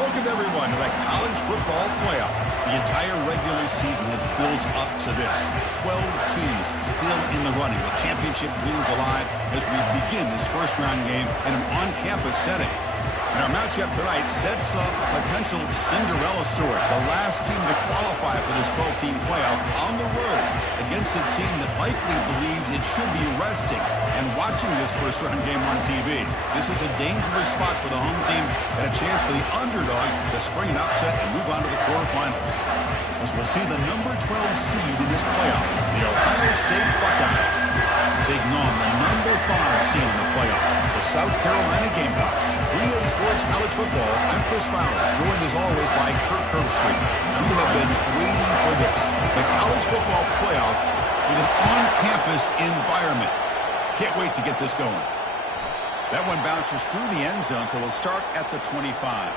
Welcome, everyone, to the college football playoff. The entire regular season has built up to this. 12 teams still in the running, with championship dreams alive as we begin this first-round game in an on-campus setting. And our matchup tonight sets up a potential Cinderella story. The last team to qualify for this 12-team playoff on the road against a team that likely believes it should be resting and watching this first-round game on TV. This is a dangerous spot for the home team and a chance for the underdog to spring an upset and move on to the quarterfinals. As we'll see the number 12 seed in this playoff, the Ohio State Buckeyes, taking on the number 5 seed in the playoff, the South Carolina Gamecocks. EA Sports College Football, I'm Chris Fowler, joined as always by Kirk Herbstreit. We have been waiting for this, the college football playoff with an on-campus environment. Can't wait to get this going. That one bounces through the end zone, so we'll start at the 25.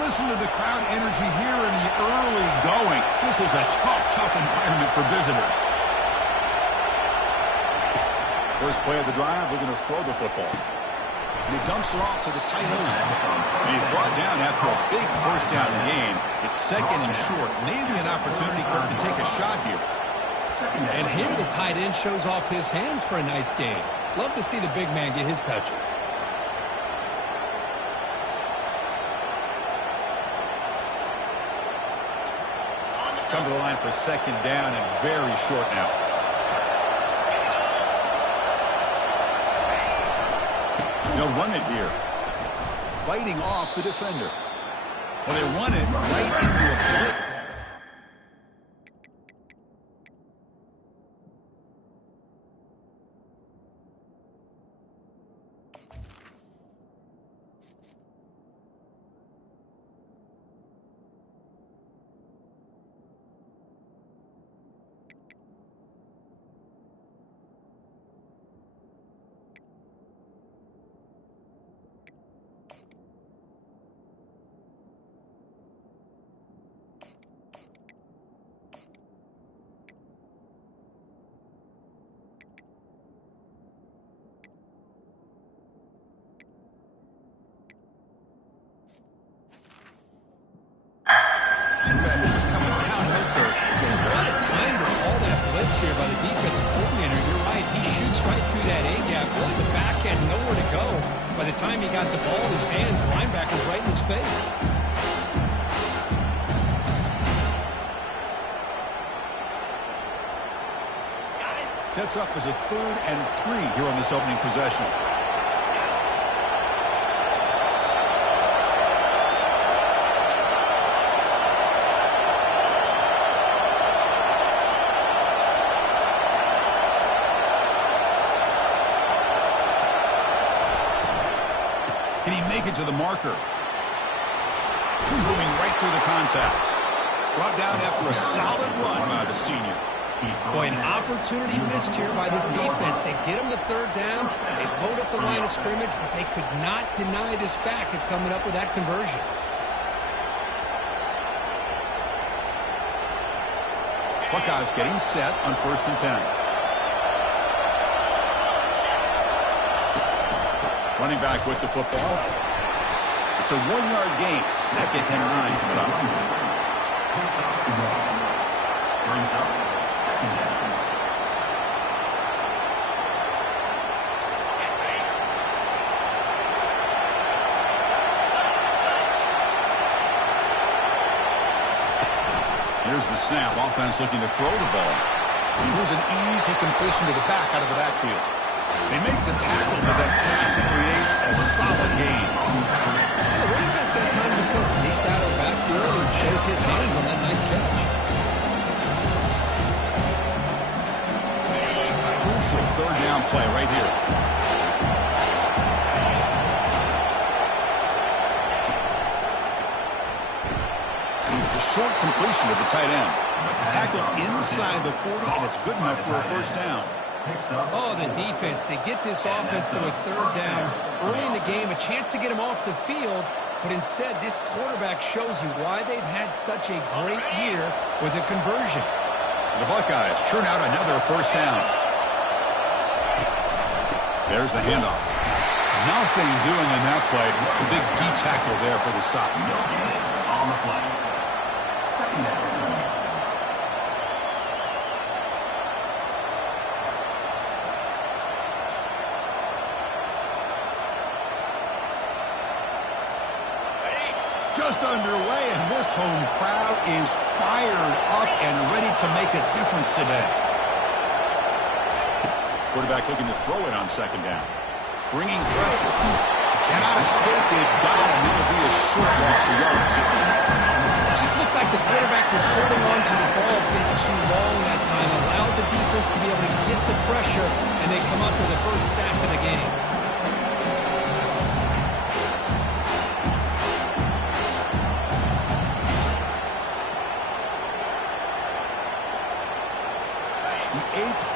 Listen to the crowd energy here in the early going. This is a tough environment for visitors. First play of the drive, they're going to throw the football. And he dumps it off to the tight end. And he's brought down after a big first down gain. It's second and short. Maybe an opportunity, Kirk, to take a shot here. And here the tight end shows off his hands for a nice gain. Love to see the big man get his touches. Come to the line for second down and very short now. They'll run it here. Fighting off the defender. Well, they run it right into a blitz. Here by the defensive coordinator. You're right. He shoots right through that A-gap. Really, the back had nowhere to go. By the time he got the ball in his hands, the linebacker's right in his face. Sets up as a 3rd and 3 here on this opening possession. Can he make it to the marker? Moving right through the contact. Brought down after a solid run by the senior. Boy, an opportunity missed here by this defense. They get him to 3rd down. They load up the line of scrimmage, but they could not deny this back of coming up with that conversion. Buckeyes getting set on 1st and 10. Running back with the football. It's a 1-yard gain. 2nd and 9 coming up. Here's the snap. Offense looking to throw the ball. Here's an easy completion to the back out of the backfield. They make the tackle, but that pass creates a solid gain. The running back that time just kind of sneaks out of the backfield and shows his hands on that nice catch. Crucial 3rd down play right here. A short completion to the tight end. Tackle inside the 40, and it's good enough for a 1st down. Oh, the defense. They get this offense to a third down. Early in the game, a chance to get him off the field. But instead, this quarterback shows you why they've had such a great year with a conversion. The Buckeyes churn out another first down. There's the handoff. Nothing doing in that play. A big D tackle there for the stop. On the play. Second down. Just underway, and this home crowd is fired up and ready to make a difference today. Quarterback looking to throw it on second down. Bringing pressure. Cannot escape. They've got him. It'll be a short loss of yards. It just looked like the quarterback was holding on to the ball a bit too long that time. Allowed the defense to be able to get the pressure, and they come up with the first sack of the game.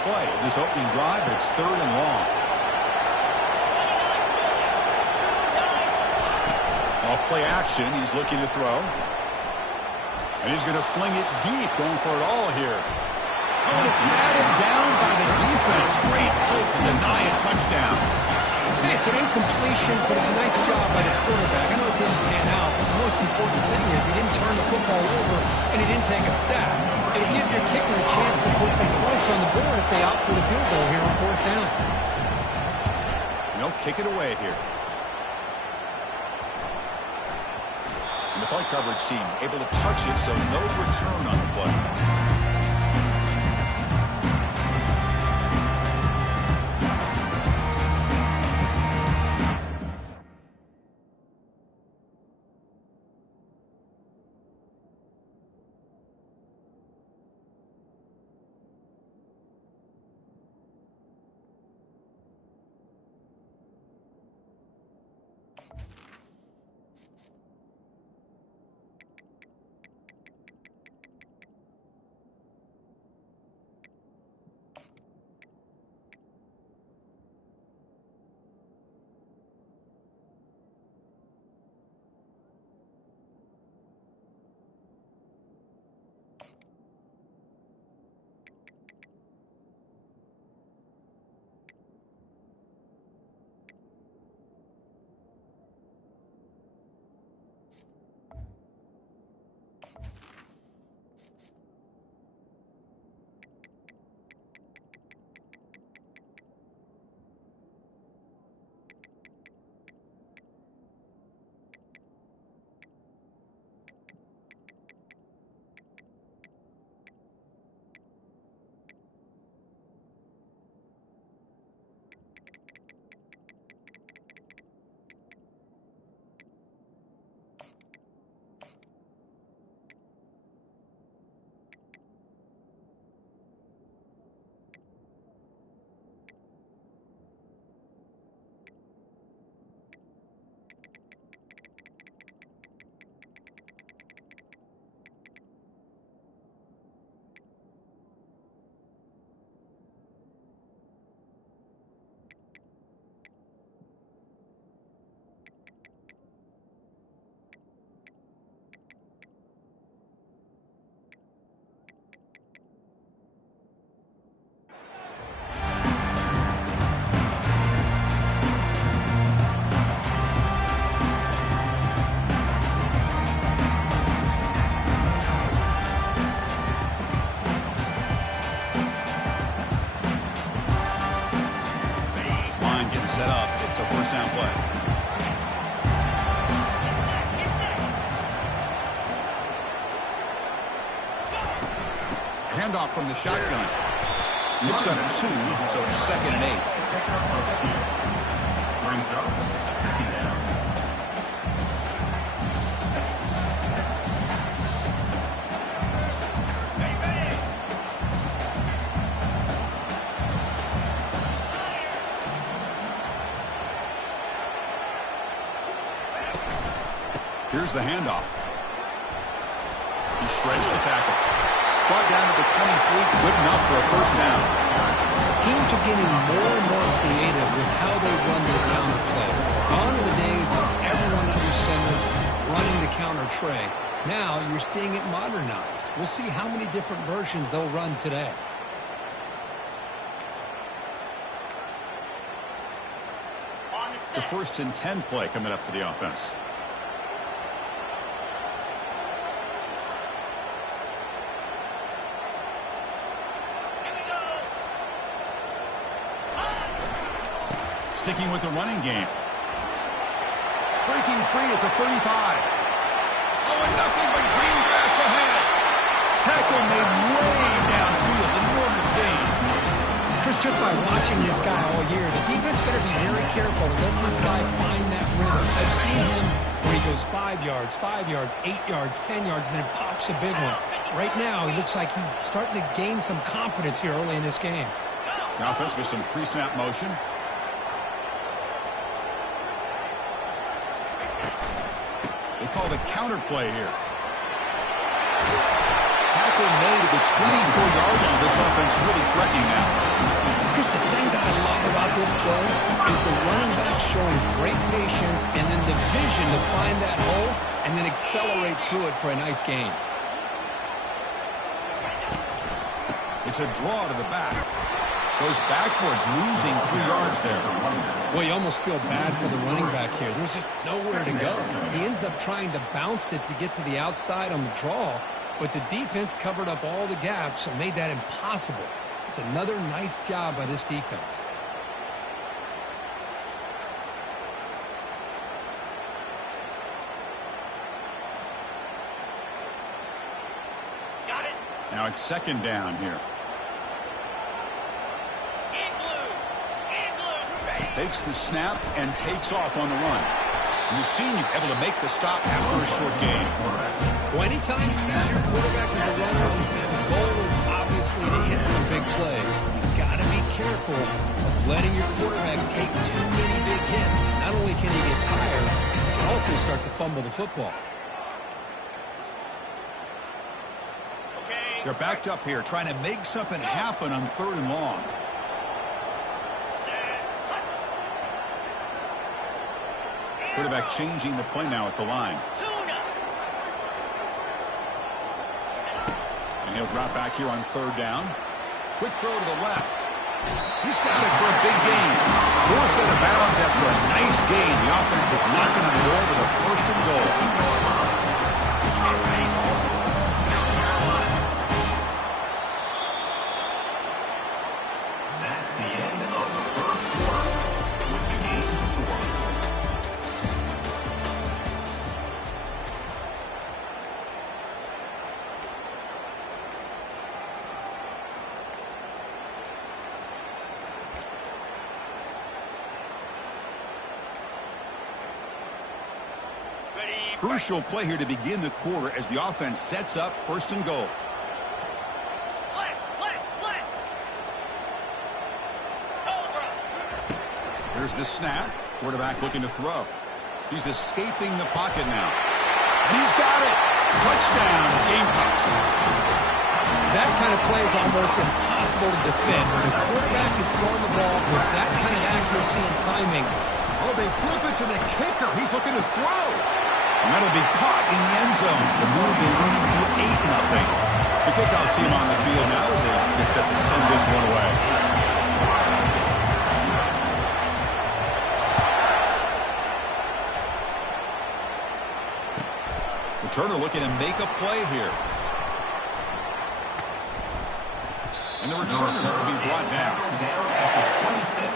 Play of this opening drive. It's third and long. Off play action. He's looking to throw. And he's going to fling it deep, going for it all here. Oh, and it's batted down by the defense. Great play to deny a touchdown. Hey, it's an incompletion, but it's a nice job by the quarterback. I know it didn't pan out. The most important thing is he didn't turn the football over, and he didn't take a sack. It'll give your kicker a chance to put some points on the board if they opt for the field goal here on fourth down. They'll kick it away here. And the punt coverage team able to touch it, so no return on the play. Handoff from the shotgun. Looks up 2, so it's 2nd and 8. Brings up second down. Here's the handoff. He shreds the tackle. Brought down to the 23, good enough for a first down. Teams are getting more and more creative with how they run their counter plays. Gone are the days of everyone under center running the counter tray. Now you're seeing it modernized. We'll see how many different versions they'll run today. The 1st and 10 play coming up for the offense. Sticking with the running game. Breaking free at the 35. Oh, and nothing but green grass ahead. Tackle made way downfield. Enormous gain. Chris, just by watching this guy all year, the defense better be very careful to let this guy find that rhythm. I've seen him where he goes 5 yards, 8 yards, 10 yards, and then pops a big one. Right now, he looks like he's starting to gain some confidence here early in this game. The offense with some pre-snap motion. They call the counter play here. Tackle made at the 24-yard line. This offense really threatening now. Chris, the thing that I love about this play is the running back showing great patience and then the vision to find that hole and then accelerate through it for a nice gain. It's a draw to the back. Goes backwards, losing 3 yards there. Well, you almost feel bad for the running back here. There's just nowhere to go. He ends up trying to bounce it to get to the outside on the draw, but the defense covered up all the gaps and made that impossible. It's another nice job by this defense. Got it. Now it's 2nd down here. Takes the snap and takes off on the run. And the senior able to make the stop after a short gain. Well, anytime you use your quarterback as a runner, the goal is obviously to hit some big plays. You've got to be careful of letting your quarterback take too many big hits. Not only can he get tired, he can also start to fumble the football. They're backed up here trying to make something happen on 3rd and long. Quarterback changing the play now at the line. And he'll drop back here on 3rd down. Quick throw to the left. He's got it for a big gain. 4 set of bounds after a nice gain. The offense is knocking on the door with a 1st and goal. That's the end of the 1st quarter with the game score. Crucial play here to begin the quarter as the offense sets up 1st and goal. Here's the snap. Quarterback looking to throw. He's escaping the pocket now. And he's got it. Touchdown, Gamecocks. That kind of play is almost impossible to defend. When the quarterback is throwing the ball with that kind of accuracy and timing. Oh, they flip it to the kicker. He's looking to throw. And that'll be caught in the end zone. The move they lead to 8-0. The kickoff team on the field now as they get set to send this one away. Returner looking to make a play here. And the returner will be brought down. Down at the 26,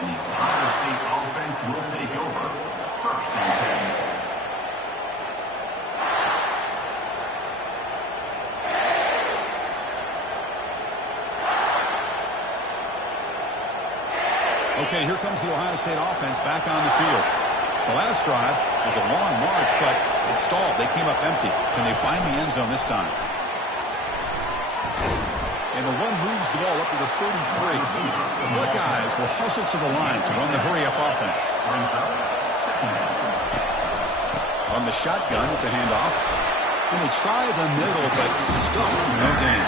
and the Ohio State offense will take over. 1st and 10. Okay, here comes the Ohio State offense back on the field. The last drive was a long march, but it stalled. They came up empty. Can they find the end zone this time? And the run moves the ball up to the 33. The Buckeyes will hustle to the line to run the hurry-up offense. On the shotgun, it's a handoff. And they try the middle, but stuck. No gain.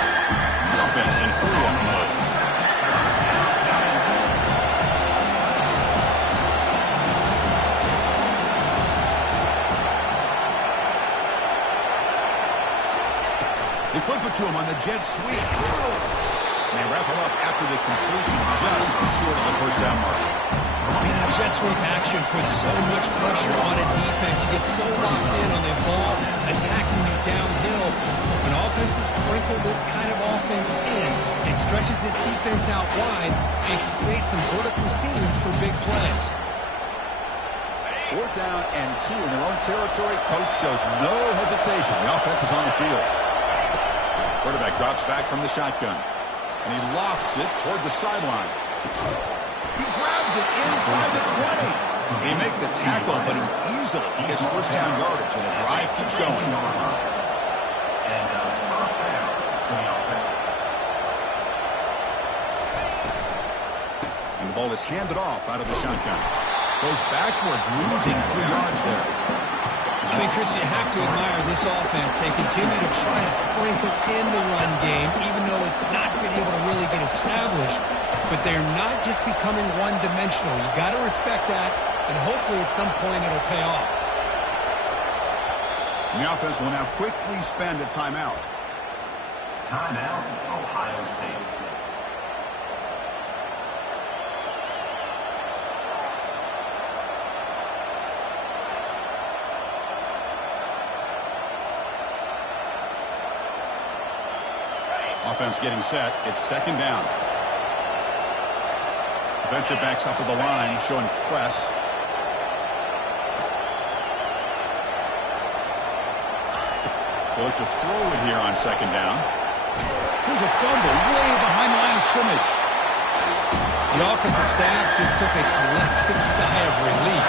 Offense in hurry-up mode. flip it to him on the jet sweep. And they wrap him up after the completion just short of the first down mark. Man, that jet sweep action puts so much pressure on a defense. You get so locked in on the ball attacking you downhill. When offenses sprinkle this kind of offense in, it stretches this defense out wide and can create some vertical seams for big plays. 4th down and 2 in their own territory. Coach shows no hesitation. The offense is on the field. Quarterback drops back from the shotgun. And he lofts it toward the sideline. He grabs it inside the 20. They make the tackle, but he easily gets first down yardage, and the drive keeps going. And first down for the offense. And the ball is handed off out of the shotgun. Goes backwards, losing 3 yards there. I mean, Chris, you have to admire this offense. They continue to try to sprinkle in the run game, even though it's not been able to really get established. But they're not just becoming one-dimensional. You got to respect that, and hopefully at some point it'll pay off. And the offense will now quickly spend a timeout. Timeout, Ohio State. Offense getting set. It's 2nd down. Defensive backs up at the line, showing press. They look to throw it here on 2nd down. Here's a fumble way behind the line of scrimmage. The offensive staff just took a collective sigh of relief.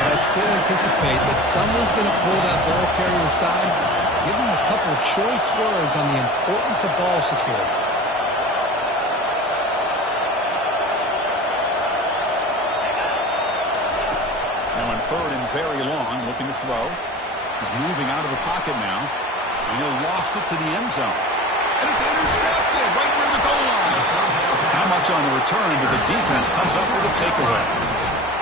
But I'd still anticipate that someone's going to pull that ball carrier aside, give him a couple of choice words on the importance of ball security. Now on 3rd and very long, looking to throw. He's moving out of the pocket now, and he'll loft it to the end zone. And it's intercepted right near the goal line. How much on the return, but the defense comes up with a takeaway.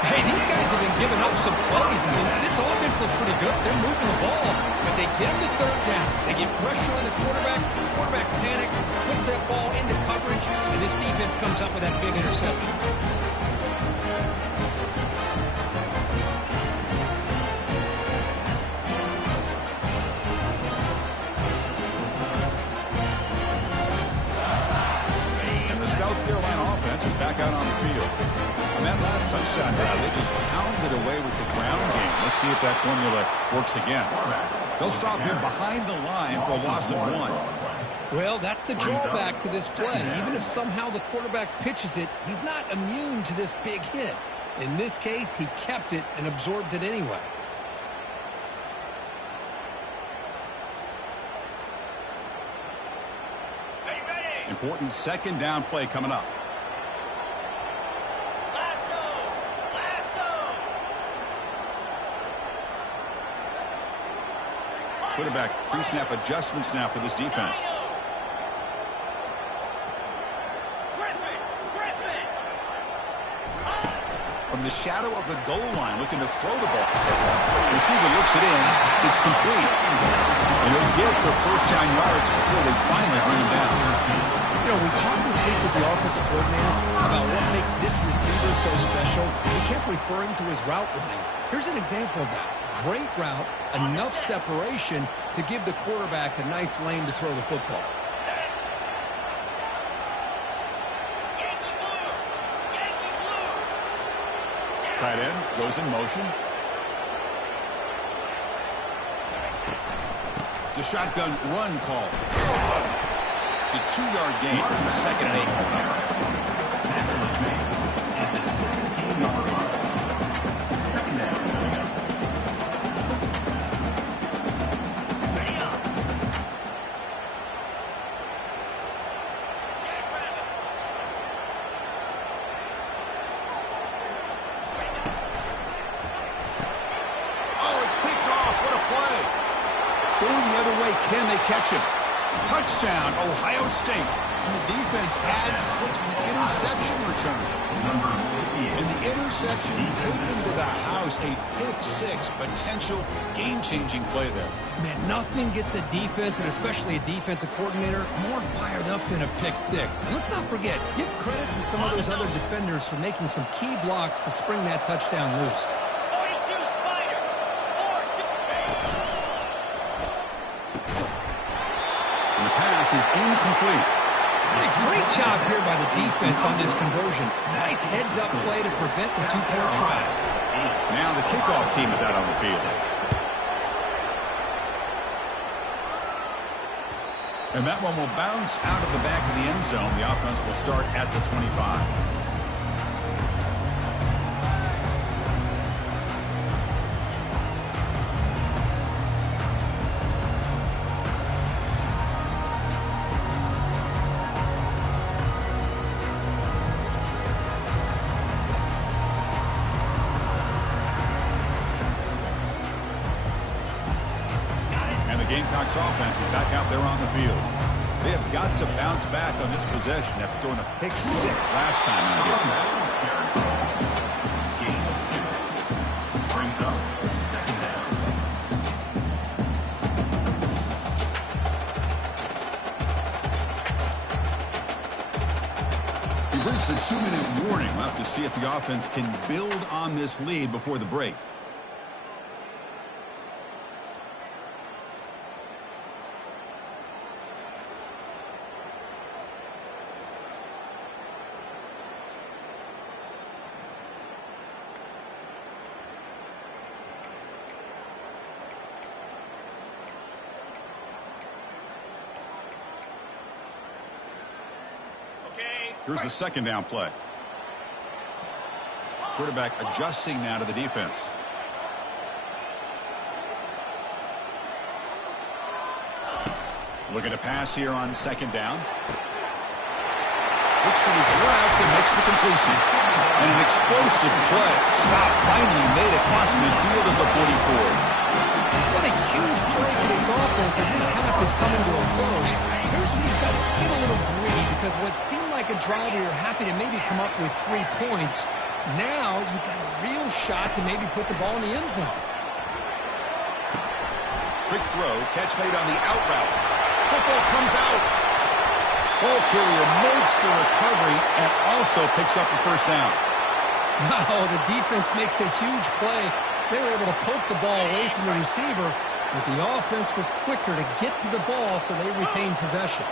Hey, these guys have been giving up some plays. I mean, this offense looks pretty good. They're moving the ball, but they get him to 3rd down. They get pressure on the quarterback. The quarterback panics, puts that ball into coverage, and this defense comes up with that big interception. And the South Carolina offense is back out on the field. On that last touchdown drive, they just pounded away with the ground game. Let's see if that formula works again. They'll stop him behind the line for a loss of 1. Well, that's the drawback to this play. Even if somehow the quarterback pitches it, he's not immune to this big hit. In this case, he kept it and absorbed it anyway. Important 2nd down play coming up. Quarterback pre-snap adjustments now for this defense. From the shadow of the goal line, looking to throw the ball. Receiver looks it in. It's complete. And they'll get their first down yards before they finally bring him down. You know, we talked this week with the offensive coordinator about what makes this receiver so special. We kept referring to his route running. Here's an example of that. Great route, enough separation to give the quarterback a nice lane to throw the football. Tight end goes in motion. It's a shotgun run call. It's a 2-yard gain. 2nd and 8. Tackle is made at the 16-yard line. 2nd down coming up. Going the other way, can they catch him? Touchdown, Ohio State. And the defense adds 6 with the interception return. Number 58. And the interception interception taken to the house. A pick-6, potential game-changing play there. Man, nothing gets a defense, and especially a defensive coordinator, more fired up than a pick-6. And let's not forget, give credit to some of those other defenders for making some key blocks to spring that touchdown loose. 42 Spider. 4-2. And the pass is incomplete. Hey, great job here by the defense on this conversion. Nice heads-up play to prevent the two-point try. Now the kickoff team is out on the field. And that one will bounce out of the back of the end zone. The offense will start at the 25. Gamecocks offense is back out there on the field. They have got to bounce back on this possession after throwing a pick-6 last time out here. Game 2. Brings up second down. We've reached the 2-minute warning. We'll have to see if the offense can build on this lead before the break. Here's the second down play. Quarterback adjusting now to the defense. Looking to pass here on second down. Looks to his left and makes the completion. And an explosive play. Stop finally made across midfield at the 44. What a huge play for this offense as this half is coming to a close. Here's where you've got to get a little greedy because what seemed like a drive where you're happy to maybe come up with 3 points, now you've got a real shot to maybe put the ball in the end zone. Quick throw, catch made on the out route. Football comes out. Ball carrier makes the recovery and also picks up the first down. Wow, the defense makes a huge play. They were able to poke the ball away from the receiver, but the offense was quicker to get to the ball, so they retained possession.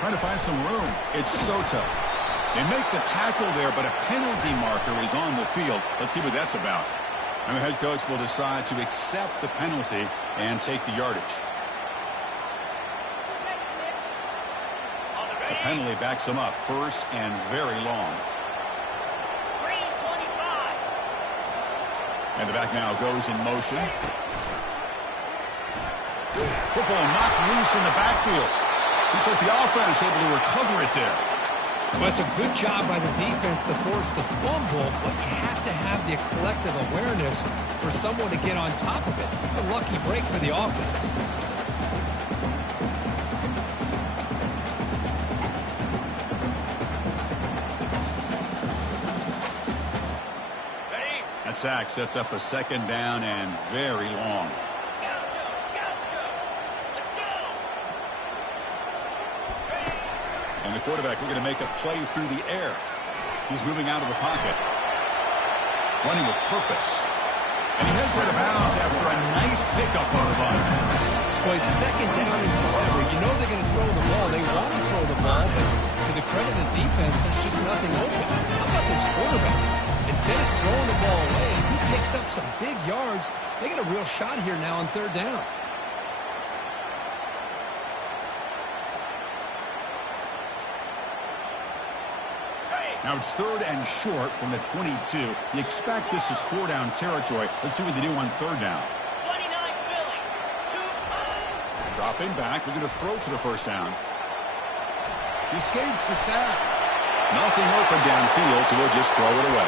Trying to find some room. It's Soto. They make the tackle there, but a penalty marker is on the field. Let's see what that's about. And the head coach will decide to accept the penalty and take the yardage. The penalty backs him up first and very long. Green 25. And the back now goes in motion. Football knocked loose in the backfield. Looks like the offense able to recover it there. Well, it's a good job by the defense to force the fumble, but you have to have the collective awareness for someone to get on top of it. It's a lucky break for the offense. That sack sets up a second down and very long. And the quarterback looking to make a play through the air. He's moving out of the pocket. Running with purpose. And he heads out of bounds after a nice pickup on the run. Well, it's second down and forever. You know they're going to throw the ball. They want to throw the ball, but to the credit of the defense, there's just nothing open. How about this quarterback? Instead of throwing the ball away, he picks up some big yards. They get a real shot here now on third down. Now it's third and short from the 22. You expect this is 4-down territory. Let's see what they do on third down. 29 Philly. 2 times. Dropping back. We're going to throw for the first down. He escapes the sack. Nothing open downfield, so we'll just throw it away.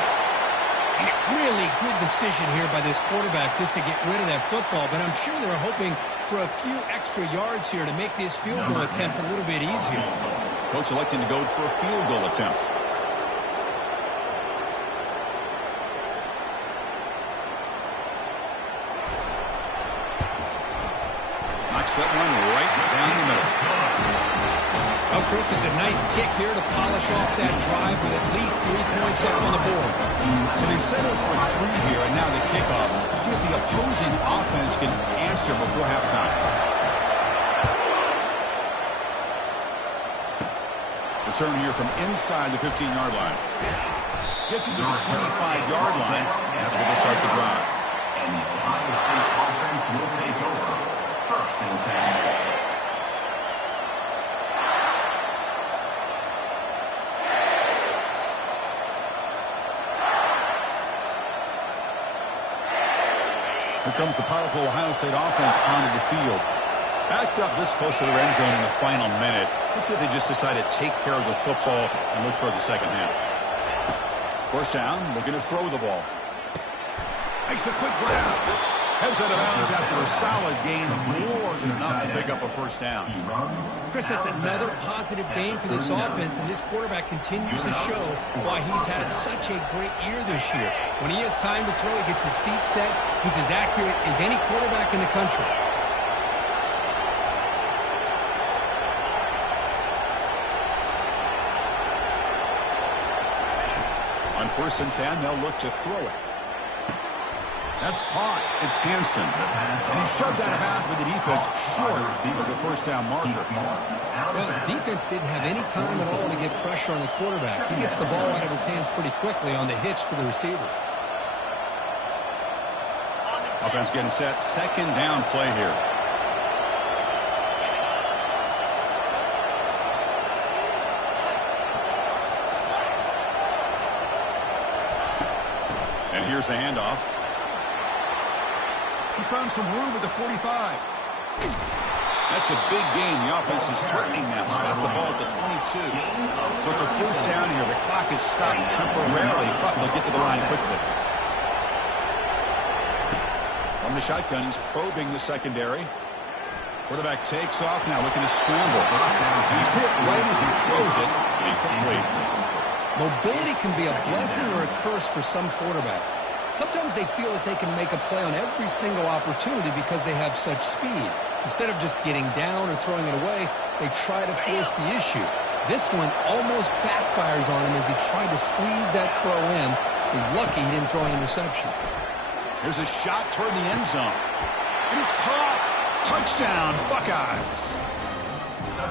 Really good decision here by this quarterback just to get rid of that football, but I'm sure they're hoping for a few extra yards here to make this field goal attempt a little bit easier. Coach electing to go for a field goal attempt. Knocks that one right down the middle. Well, Chris, it's a nice kick here to polish off that drive with at least 3 points up on the board. So they settled for 3 here, and now the kickoff. See if the opposing offense can answer before halftime. Return here from inside the 15-yard line. Gets it to the 25-yard line. That's where they start the drive. And the Ohio State offense will take over. First and 10. Here comes the powerful Ohio State offense onto the field. Backed up this close to the end zone in the final minute. Let's see if they just decide to take care of the football and look toward the second half. First down, looking to throw the ball. Makes a quick grab. Heads out of bounds after a solid gain, more than enough to pick up a first down. Chris, that's another positive game for this offense, and this quarterback continues to show why he's had such a great year this year. When he has time to throw, he gets his feet set. He's as accurate as any quarterback in the country. On 1st and 10, they'll look to throw it. That's caught. It's Hansen. And he shoved out of bounds with the defense short of the first down marker. Well, the defense didn't have any time at all to get pressure on the quarterback. He gets the ball out of his hands pretty quickly on the hitch to the receiver. Offense getting set. Second down play here. And here's the handoff. He's found some room at the 45. That's a big gain. The offense is threatening now. Spot the ball at the 22. So it's a first down here. The clock is stopped temporarily, but they'll get to the line quickly. From the shotgun, he's probing the secondary. Quarterback takes off now, looking to scramble. He's hit right as he throws it. Incomplete. Mobility can be a blessing or a curse for some quarterbacks. Sometimes they feel that they can make a play on every single opportunity because they have such speed. Instead of just getting down or throwing it away, they try to force the issue. This one almost backfires on him as he tried to squeeze that throw in. He's lucky he didn't throw an interception. There's a shot toward the end zone. And it's caught. Touchdown, Buckeyes.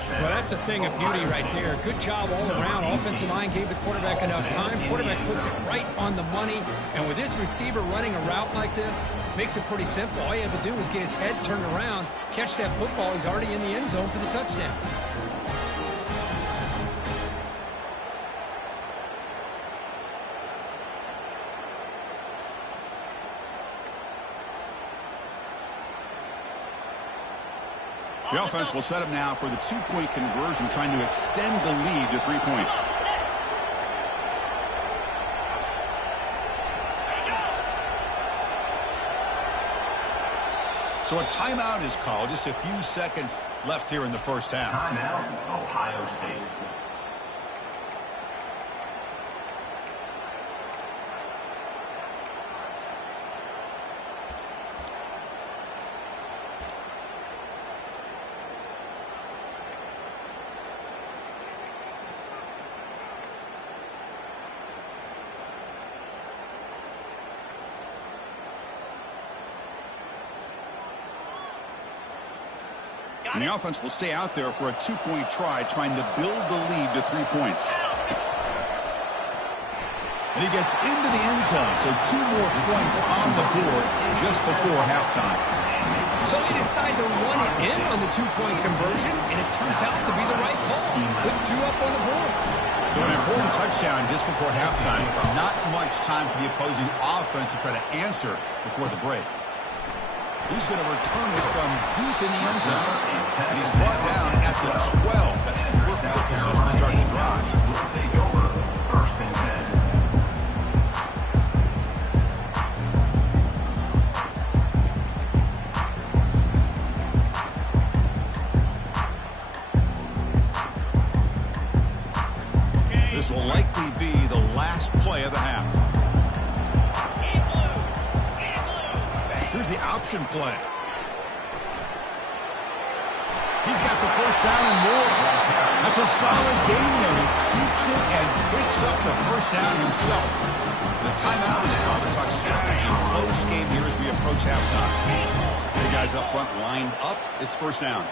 Well, that's a thing of beauty right there. Good job all around. Offensive line gave the quarterback enough time. Quarterback puts it right on the money. And with this receiver running a route like this, makes it pretty simple. All you have to do is get his head turned around, catch that football. He's already in the end zone for the touchdown. The offense will set up now for the 2-point conversion, trying to extend the lead to 3 points. So a timeout is called. Just a few seconds left here in the first half. Timeout, Ohio State. And the offense will stay out there for a 2-point try, trying to build the lead to 3 points. And he gets into the end zone, so 2 more points on the board just before halftime. So they decide to run it in on the 2-point conversion, and it turns out to be the right call. Put 2 up on the board. So an important touchdown just before halftime. Not much time for the opposing offense to try to answer before the break. He's going to return it from deep in the end zone. And he's brought down at the 12. That's perfect position to start the drive. Will take over. First and 10. conversion play. He's got the first down and more. That's a solid gain, and he keeps it and picks up the first down himself. The timeout is called to talk strategy. Close game here as we approach halftime. The guys up front lined up. It's first down.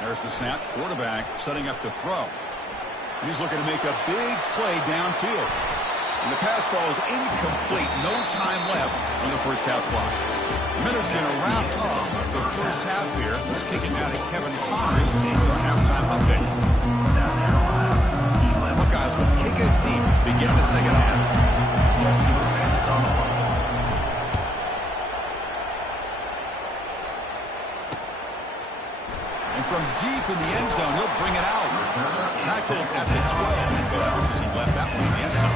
There's the snap. Quarterback setting up to throw. And he's looking to make a big play downfield. And the pass ball is incomplete. No time left on the first half clock. Miller's going to wrap up the first half here. Let's kick it down to Kevin Connors for a halftime update. Buckeyes will kick it deep to begin the second half. And from deep in the end zone, he'll bring it out. Tackled at the 12. And Coach wishes he left that one in the end zone.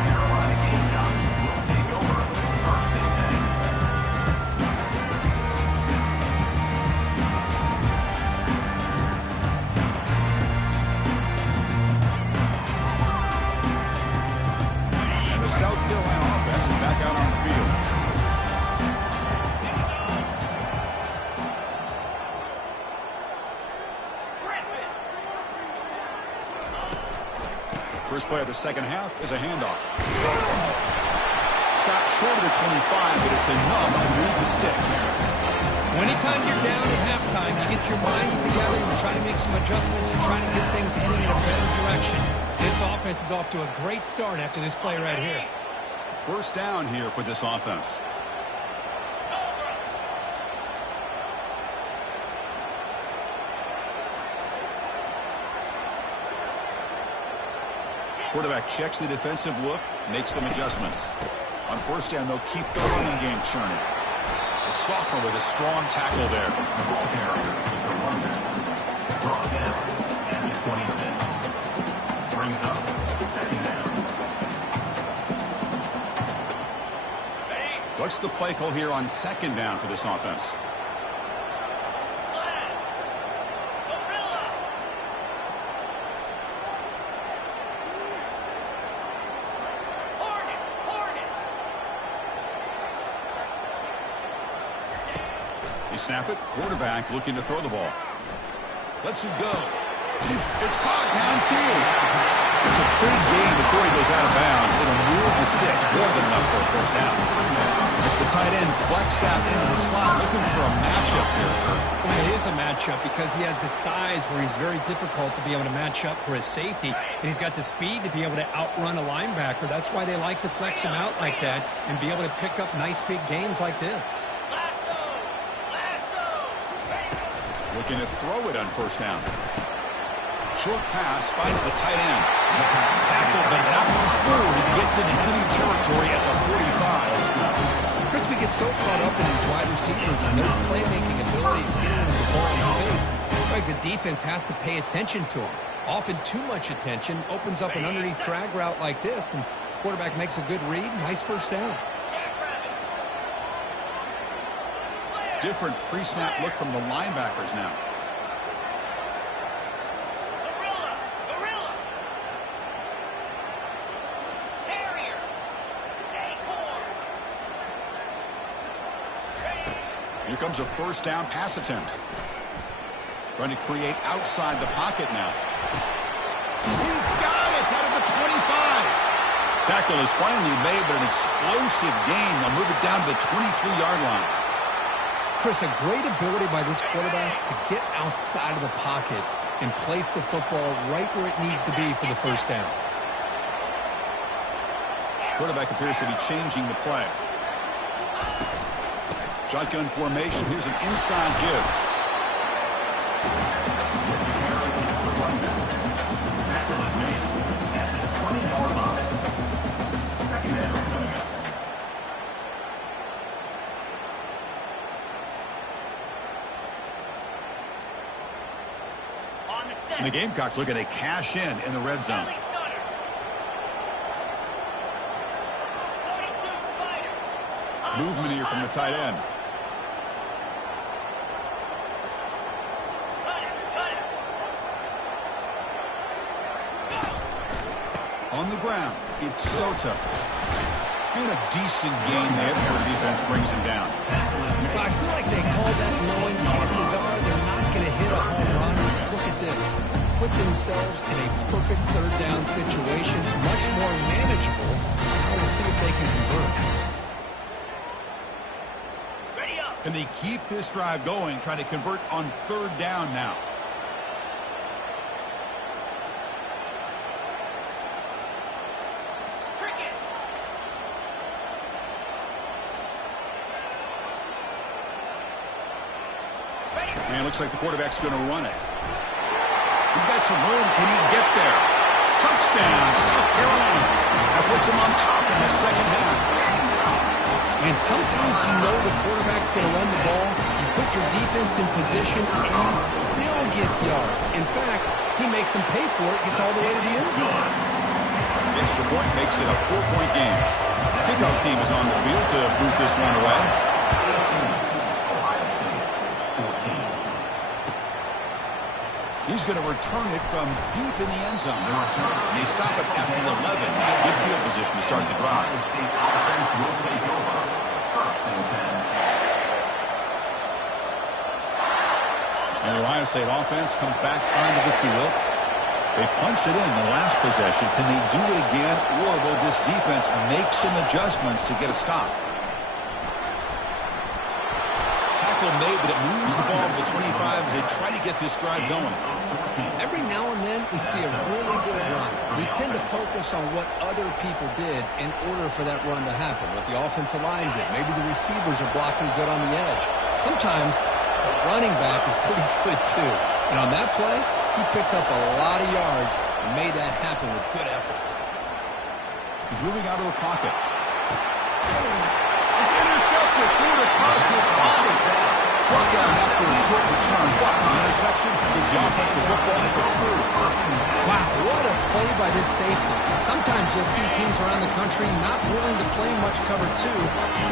First play of the second half is a handoff. Stopped short of the 25, but it's enough to move the sticks. Anytime you're down at halftime, you get your minds together, you try to make some adjustments, and try to get things heading in a better direction. This offense is off to a great start after this play right here. First down here for this offense. Quarterback checks the defensive look, makes some adjustments. On first down, they'll keep the running game churning. The sophomore with a strong tackle there. Brought down at the 26. Brings up second down. What's the play call here on second down for this offense? Snap it. Quarterback looking to throw the ball. Lets it go. It's caught downfield. It's a big gain before he goes out of bounds. It'll move the sticks more than enough for a first down. It's the tight end flexed out into the slot looking for a matchup here. Well, it is a matchup because he has the size where he's very difficult to be able to match up for his safety. And he's got the speed to be able to outrun a linebacker. That's why they like to flex him out like that and be able to pick up nice big gains like this. Looking to throw it on first down. Short pass finds the tight end. Tackled, but not before he gets into enemy territory at the 45. Chris, we get so caught up in these wide receivers and their playmaking ability to get into the ball in space. Right, the defense has to pay attention to them. Often too much attention opens up an underneath drag route like this, and quarterback makes a good read. Nice first down. Different pre-snap look from the linebackers now. Here comes a first down pass attempt. Trying to create outside the pocket now. He's got it out of the 25. Tackle is finally made, but an explosive gain. They'll move it down to the 23-yard line. Chris, a great ability by this quarterback to get outside of the pocket and place the football right where it needs to be for the first down. Quarterback appears to be changing the play. Shotgun formation. Here's an inside give. Tackle is made at the 20-yard line. Second down coming up. And the Gamecocks looking to cash in the red zone. Movement here from the tight end. On the ground, it's Soto. And a decent gain there. The defense brings him down. Well, I feel like they call that knowing chances are they're not going to hit a home run. Look at this. Put themselves in a perfect third down situations, much more manageable. We'll see if they can convert. Ready up. Can they keep this drive going, trying to convert on third down now? Cricket. And it looks like the quarterback's going to run it. He's got some room. Can he get there? Touchdown, South Carolina. That puts him on top in the second half. And sometimes you know the quarterback's going to run the ball. You put your defense in position, and he still gets yards. In fact, he makes them pay for it, gets all the way to the end zone. Extra point makes it a 4-point game. Kickoff team is on the field to boot this one away. He's going to return it from deep in the end zone. And they stop it at the 11. Good field position to start the drive. And the Ohio State offense comes back onto the field. They punched it in the last possession. Can they do it again, or will this defense make some adjustments to get a stop? Tackle made, but it moves the ball to the 25 as they try to get this drive going. Every now and then, we see a really good run. We tend to focus on what other people did in order for that run to happen, what the offensive line did. Maybe the receivers are blocking good on the edge. Sometimes the running back is pretty good, too. And on that play, he picked up a lot of yards and made that happen with good effort. He's moving out of the pocket. It's intercepted. Threw it across his body. Brought down after a short return. What? The interception gives the offense the football at the 40. Wow, what a play by this safety. Sometimes you'll see teams around the country not willing to play much cover two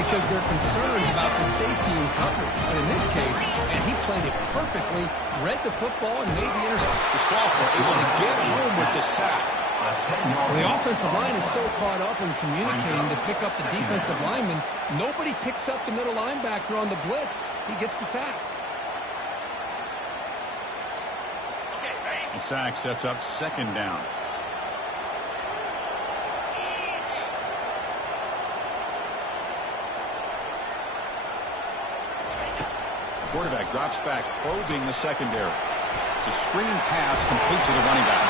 because they're concerned about the safety and coverage. But in this case, and he played it perfectly, read the football, and made the interception. The sophomore able to get home with the sack. Well, the offensive line is so caught up in communicating to pick up the defensive lineman, nobody picks up the middle linebacker on the blitz. He gets the sack. Okay, ready? The sack sets up second down. Quarterback drops back, probing the secondary. It's a screen pass complete to the running back.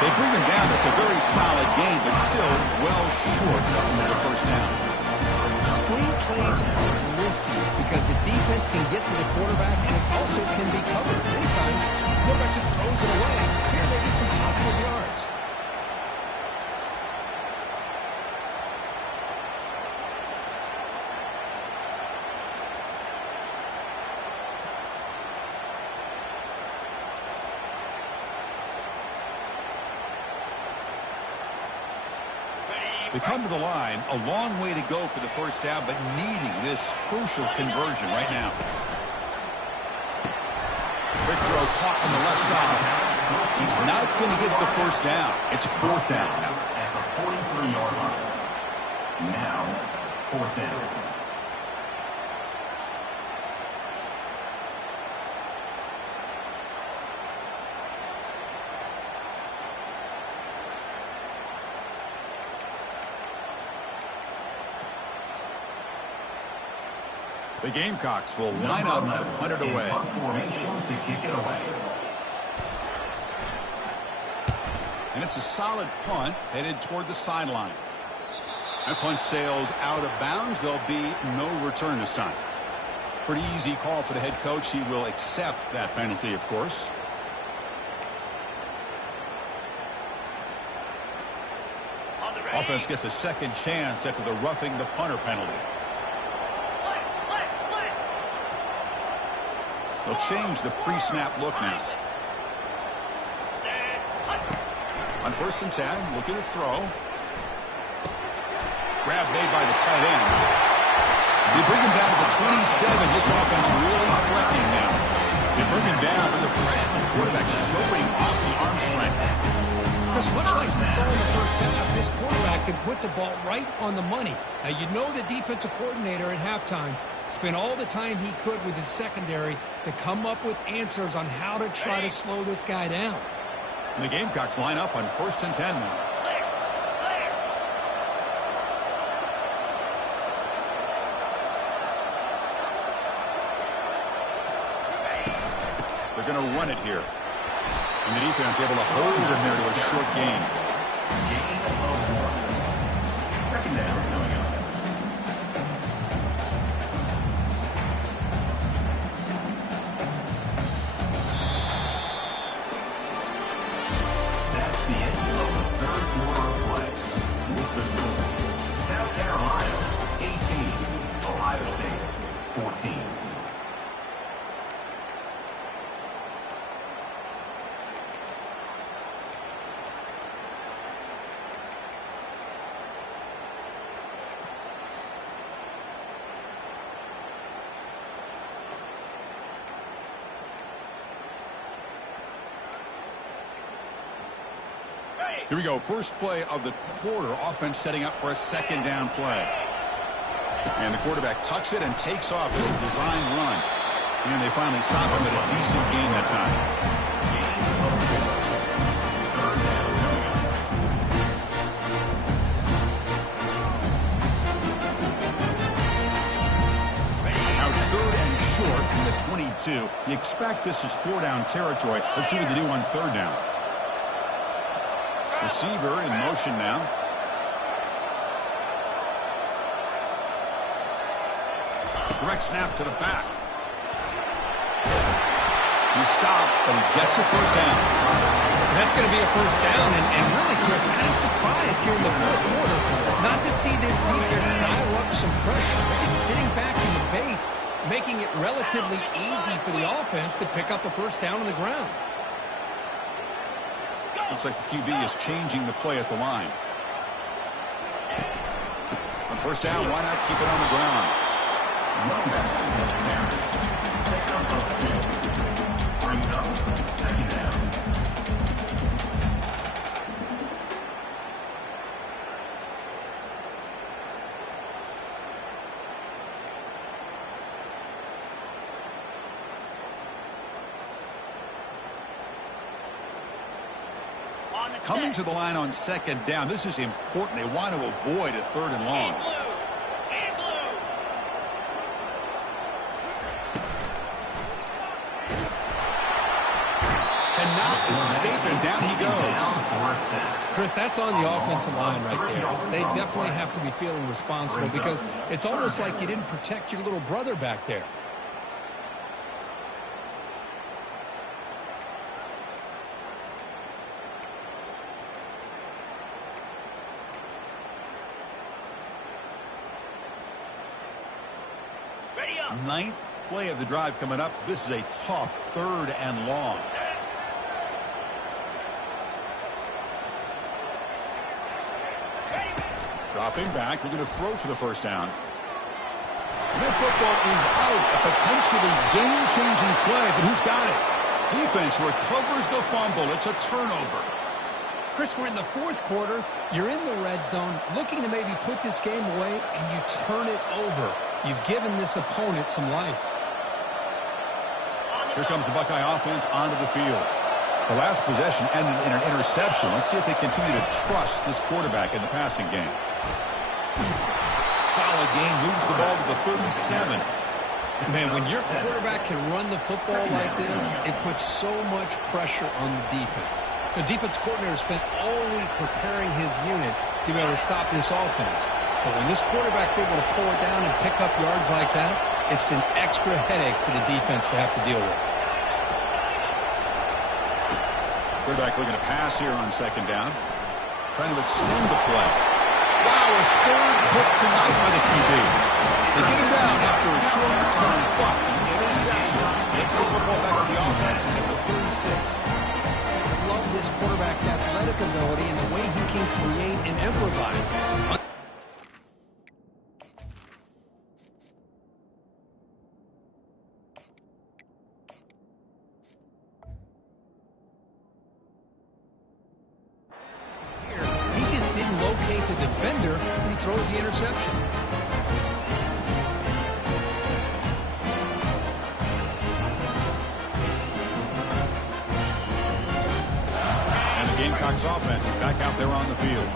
They bring him down. It's a very solid game, but still well short of the first down. Screen plays are risky because the defense can get to the quarterback and it also can be covered. Many times, the quarterback just throws it away. Here they get some positive yards. They come to the line, a long way to go for the first down, but needing this crucial conversion right now. Quick throw caught on the left side. He's not going to get the first down. It's fourth down now. At the 43-yard line. Now, fourth down. The Gamecocks will line up to punt it away. Formation to kick it away. And it's a solid punt headed toward the sideline. That punt sails out of bounds. There'll be no return this time. Pretty easy call for the head coach. He will accept that penalty, of course. Offense gets a second chance after the roughing the punter penalty. They'll change the pre-snap look now. On 1st and 10, looking to throw. Grab made by the tight end. They bring him down to the 27. This offense really flecking now. They bring him down, and the freshman quarterback showing off the arm strength. Chris, much like we saw in the first half, this quarterback can put the ball right on the money. Now, you know the defensive coordinator at halftime spent all the time he could with his secondary to come up with answers on how to try to slow this guy down. And the Gamecocks line up on 1st and 10 now. They're going to run it here. And the defense able to hold him there to a short gain. Gain of 1. Second down coming up. That's the end of the third quarter of play. With the score, South Carolina 18, Ohio State 14. Here we go. First play of the quarter. Offense setting up for a second down play. And the quarterback tucks it and takes off his design run. And they finally stop him at a decent gain that time. Now it's 3rd and short from the 22. You expect this is 4-down territory. Let's see what they do on 3rd down. Receiver in motion now. Direct snap to the back. He stopped, but he gets a first down. That's going to be a first down, and really, Chris, kind of surprised here in the fourth quarter not to see this defense dial up some pressure. They're just sitting back in the base, making it relatively easy for the offense to pick up a first down on the ground. Looks like the QB is changing the play at the line. On first down, why not keep it on the ground? Pickup of 2. Brings up second down. Coming to the line on second down. This is important. They want to avoid a 3rd and long. Cannot escape, and down he goes. Chris, that's on the offensive line right there. They definitely have to be feeling responsible because it's almost like you didn't protect your little brother back there. Ninth play of the drive coming up. This is a tough 3rd and long. Dropping back, we're going to throw for the first down. And that football is out. A potentially game-changing play, but who's got it? Defense recovers the fumble. It's a turnover. Chris, we're in the fourth quarter. You're in the red zone, looking to maybe put this game away, and you turn it over. You've given this opponent some life. Here comes the Buckeye offense onto the field. The last possession ended in an interception. Let's see if they continue to trust this quarterback in the passing game. Solid game, moves the ball to the 37. Man, when your quarterback can run the football like this, it puts so much pressure on the defense. The defense coordinator spent all week preparing his unit to be able to stop this offense. But when this quarterback's able to pull it down and pick up yards like that, it's an extra headache for the defense to have to deal with. Quarterback looking to pass here on second down. Trying to extend the play. Wow, a 3rd hit tonight by the QB. They get him down after a short return, but the interception gets the football back to the offense at the 36. I love this quarterback's athletic ability and the way he can create and improvise. throws the interception. And the Gamecocks offense is back out there on the field.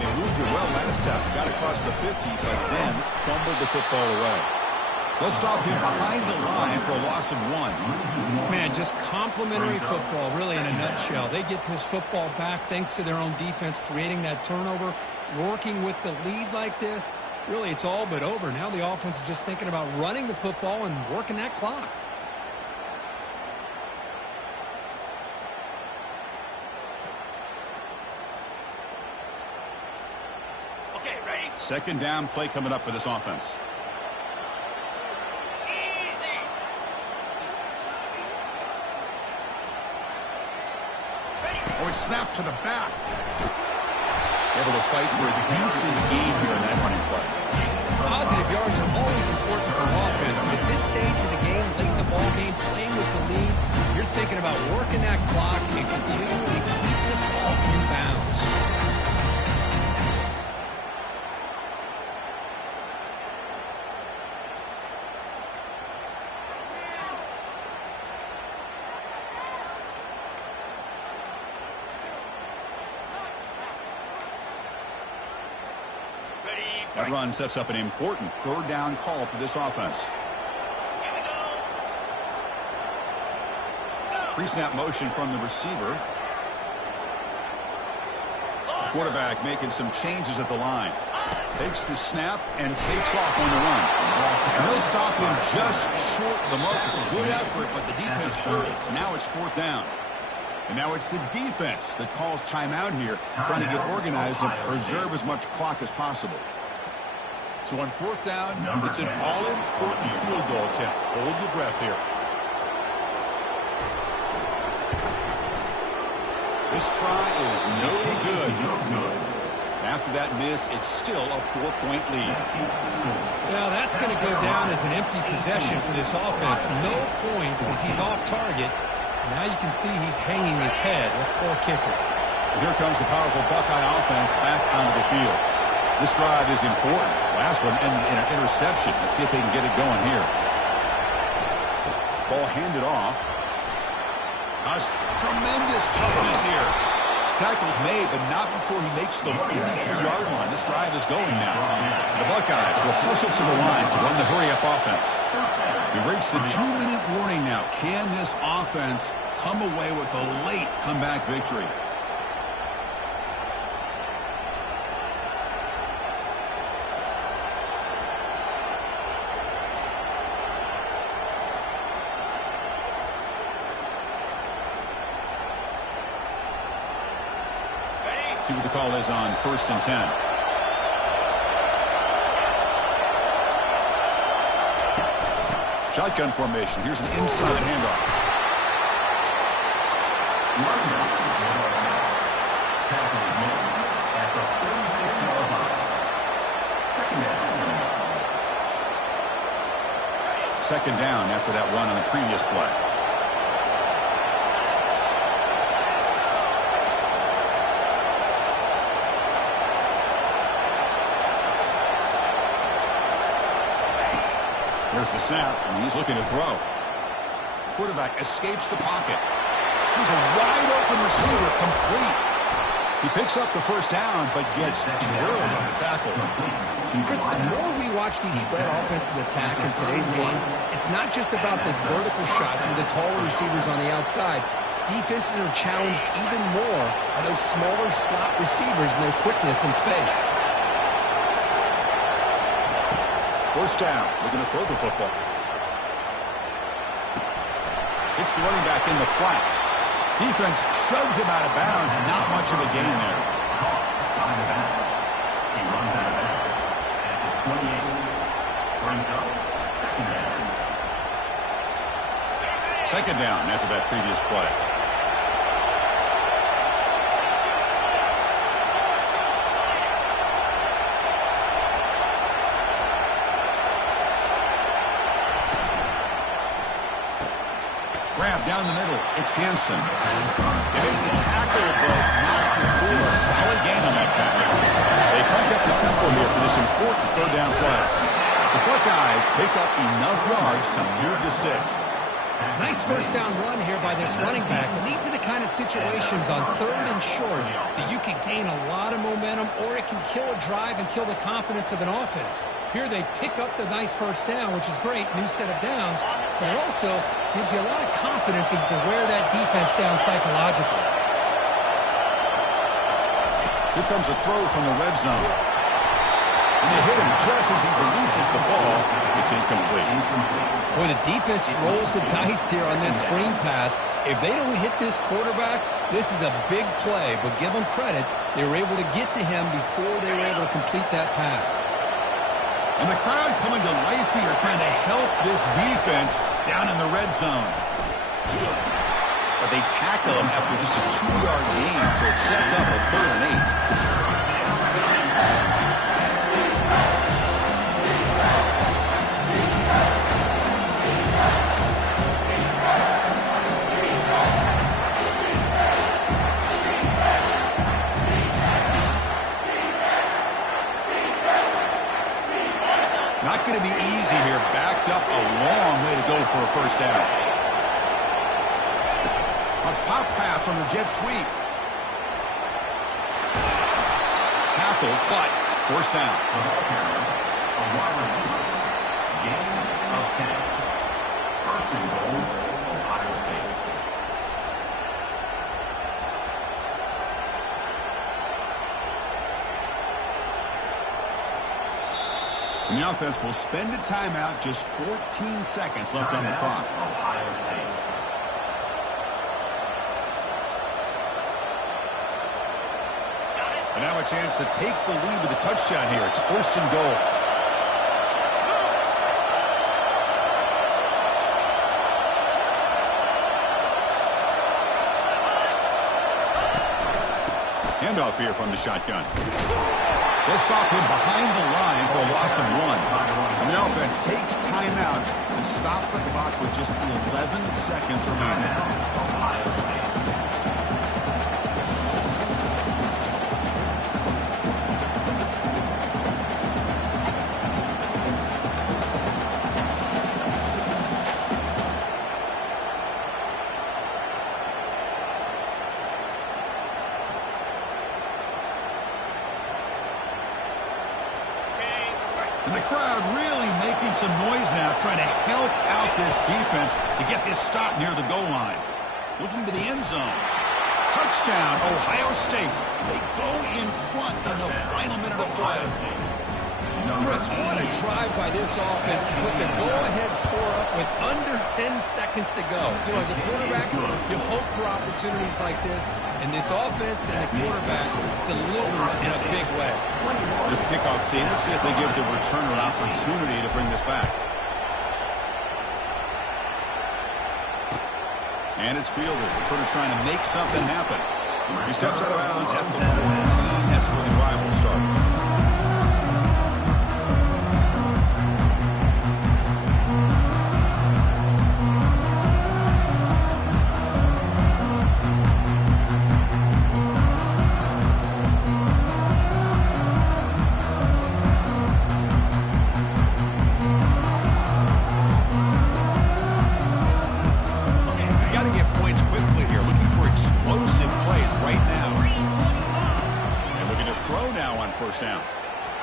They moved it well last time. Got across the 50, but then fumbled the football away. They'll stop him behind the line for a loss of 1. Man, just complimentary football, really, in a nutshell. They get this football back thanks to their own defense, creating that turnover, working with the lead like this. Really, it's all but over. Now the offense is just thinking about running the football and working that clock. Okay, ready? Second down play coming up for this offense. Easy. Oh, it's snapped to the back. Able to fight for a decent gain here in that running play. Positive yards are always important for offense, but at this stage of the game, late in the ball game, playing with the lead, you're thinking about working that clock and continuing to keep the ball in bounds. That run sets up an important third down call for this offense. Here we go. Pre-snap motion from the receiver. Quarterback making some changes at the line. Takes the snap and takes off on the run. And they'll stop him just short of the marker. Good effort, but the defense hurries. Now it's fourth down. And now it's the defense that calls timeout here, trying to get organized and preserve as much clock as possible. So on fourth down, it's an all-important field goal attempt. Hold your breath here. This try is no good. After that miss, it's still a 4-point lead. Now that's going to go down as an empty possession for this offense. No points as he's off target. Now you can see he's hanging his head. A poor kicker. Here comes the powerful Buckeye offense back onto the field. This drive is important. Last one and an interception. Let's see if they can get it going here. Ball handed off. Tremendous toughness here. Tackle's made, but not before he makes the 43-yard line. This drive is going now. The Buckeyes will hustle to the line to run the hurry-up offense. We reach the 2-minute warning now. Can this offense come away with a late comeback victory? See what the call is on 1st and 10. Shotgun formation. Here's an inside handoff. Second down after that run on the previous play. There's the snap, and he's looking to throw. Quarterback escapes the pocket. He's a wide-open receiver, complete. He picks up the first down, but gets drilled on the tackle. Chris, the more we watch these spread offenses attack in today's game, it's not just about the vertical shots with the taller receivers on the outside. Defenses are challenged even more by those smaller slot receivers and their quickness in space. First down, looking to throw the football. Hits the running back in the flat. Defense shoves him out of bounds. Not much of a gain there. He runs out of bounds at the 28. Brings up second down. Second down after that previous play. Grab down the middle. It's Hansen. They make the tackle, but not before a solid gain on that pass. They crank up the tempo here for this important third down play. The Buckeyes pick up enough yards to move the sticks. Nice first down run here by this running back. And these are the kind of situations on third and short that you can gain a lot of momentum, or it can kill a drive and kill the confidence of an offense. Here they pick up the nice first down, which is great, new set of downs, but it also gives you a lot of confidence that you can wear that defense down psychologically. Here comes a throw from the red zone. And they hit him just as he releases the ball. It's incomplete. Boy, the defense rolls the dice here on this screen pass. If they don't hit this quarterback, this is a big play. But give them credit, they were able to get to him before they were able to complete that pass. And the crowd coming to life here, trying to help this defense down in the red zone. But they tackle him after just a 2-yard gain, so it sets up a 3rd and 8. Not going to be easy here. Backed up a long way to go for a first down. A pop pass on the jet sweep. Tackle, but first down. A wide receiver. Gain of 10. First and goal, Ohio State. And the offense will spend a timeout, just 14 seconds left on the clock. Ohio State. And now a chance to take the lead with a touchdown here. It's first and goal. Handoff here from the shotgun. They'll stop him behind the line for a loss of 1. And the offense takes timeout to stop the clock with just 11 seconds remaining. And the crowd really making some noise now, trying to help out this defense to get this stop near the goal line. Looking to the end zone. Touchdown, Ohio State. They go in front in the final minute of play. Chris, what a drive by this offense to put the go-ahead score up with under 10 seconds to go. You know, as a quarterback, you hope for opportunities like this, and this offense and the quarterback delivers in a big way. This kickoff team, let's see if they give the returner an opportunity to bring this back. And it's fielded. Returner trying to make something happen. He steps out of bounds at the 14. That's where the drive will start. First down.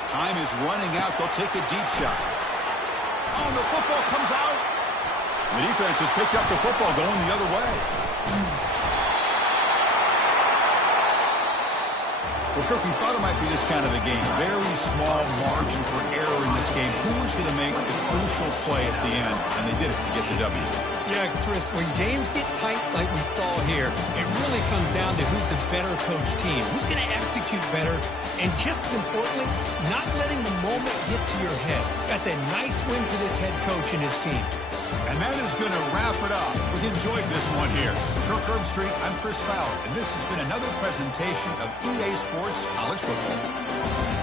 Time is running out. They'll take a deep shot. Oh, the football comes out. The defense has picked up the football going the other way. Well, Kirk, we thought it might be this kind of a game. Very small margin for error in this game. Who was going to make the crucial play at the end? And they did it to get the W. Yeah, Chris, when games get tight like we saw here, it really comes down to who's the better coach team, who's going to execute better, and just as importantly, not letting the moment get to your head. That's a nice win for this head coach and his team. And that is going to wrap it up. We enjoyed this one here. Kirk Herbstreit, I'm Chris Fowler, and this has been another presentation of EA Sports College Football.